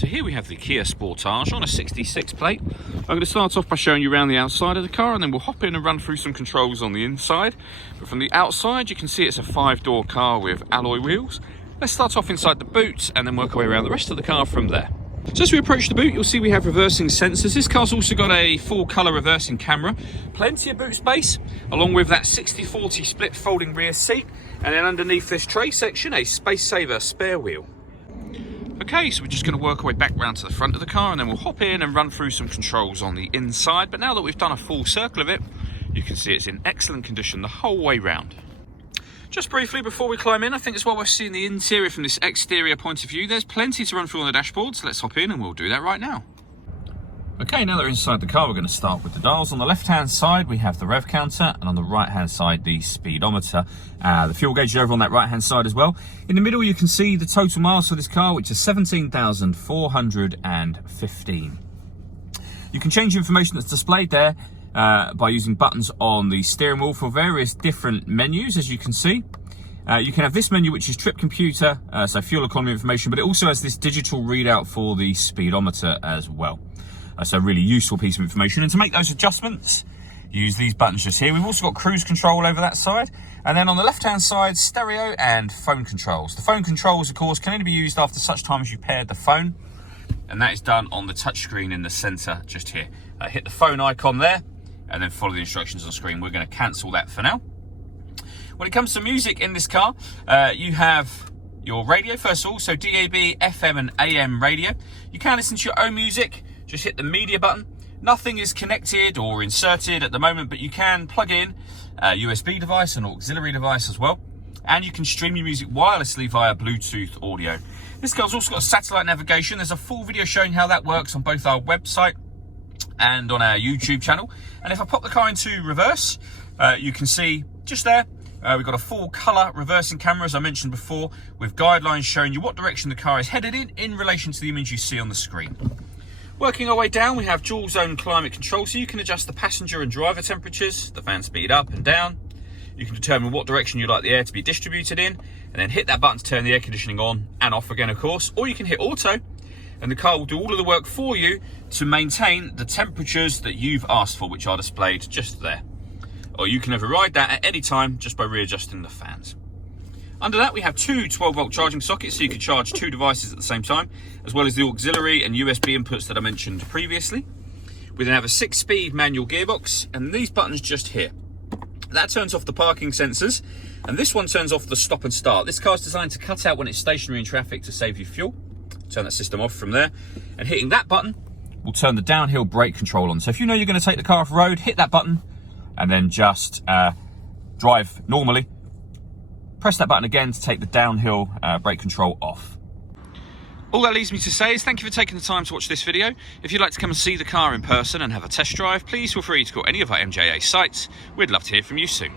So here we have the Kia Sportage on a 66 plate. I'm going to start off by showing you around the outside of the car, and then we'll hop in and run through some controls on the inside. But from the outside, you can see it's a 5-door car with alloy wheels. Let's start off inside the boot and then work our way around the rest of the car from there. So as we approach the boot, you'll see we have reversing sensors. This car's also got a full colour reversing camera, plenty of boot space, along with that 60/40 split folding rear seat, and then underneath this tray section, a space saver spare wheel. Okay, so we're just going to work our way back round to the front of the car, and then we'll hop in and run through some controls on the inside. But now that we've done a full circle of it, you can see it's in excellent condition the whole way round. Just briefly before we climb in, I think it's while we're seeing the interior from this exterior point of view, there's plenty to run through on the dashboard, so let's hop in and we'll do that right now. Okay, now that we're inside the car, we're going to start with the dials. On the left-hand side, we have the Rev Counter, and on the right-hand side, the speedometer. The fuel gauge is over on that right-hand side as well. In the middle, you can see the total miles for this car, which is 17,415. You can change the information that's displayed there by using buttons on the steering wheel for various different menus, as you can see. You can have this menu, which is trip computer, so fuel economy information, but it also has this digital readout for the speedometer as well. So a really useful piece of information. And to make those adjustments, use these buttons just here. We've also got cruise control over that side. And then on the left-hand side, stereo and phone controls. The phone controls, of course, can only be used after such time as you paired the phone. And that is done on the touchscreen in the center just here. Hit the phone icon there and then follow the instructions on screen. We're going to cancel that for now. When it comes to music in this car, you have your radio, first of all, so DAB, FM and AM radio. You can listen to your own music. Just hit the media button. Nothing is connected or inserted at the moment, but you can plug in a USB device, an auxiliary device as well. And you can stream your music wirelessly via Bluetooth audio. This car's also got satellite navigation. There's a full video showing how that works on both our website and on our YouTube channel. And if I pop the car into reverse, you can see just there, we've got a full colour reversing camera, as I mentioned before, with guidelines showing you what direction the car is headed in relation to the image you see on the screen. Working our way down, we have dual zone climate control, so you can adjust the passenger and driver temperatures, the fan speed up and down. You can determine what direction you'd like the air to be distributed in, and then hit that button to turn the air conditioning on and off again, of course. Or you can hit auto, and the car will do all of the work for you to maintain the temperatures that you've asked for, which are displayed just there. Or you can override that at any time just by readjusting the fans. Under that, we have two 12-volt charging sockets, so you can charge two devices at the same time, as well as the auxiliary and USB inputs that I mentioned previously. We then have a 6-speed manual gearbox, and these buttons just here. That turns off the parking sensors, and this one turns off the stop and start. This car's designed to cut out when it's stationary in traffic to save you fuel. Turn that system off from there, and hitting that button will turn the downhill brake control on. So if you know you're going to take the car off road, hit that button, and then just drive normally. Press that button again to take the downhill brake control off. All that leaves me to say is thank you for taking the time to watch this video. If you'd like to come and see the car in person and have a test drive, please feel free to call any of our MJA sites. We'd love to hear from you soon.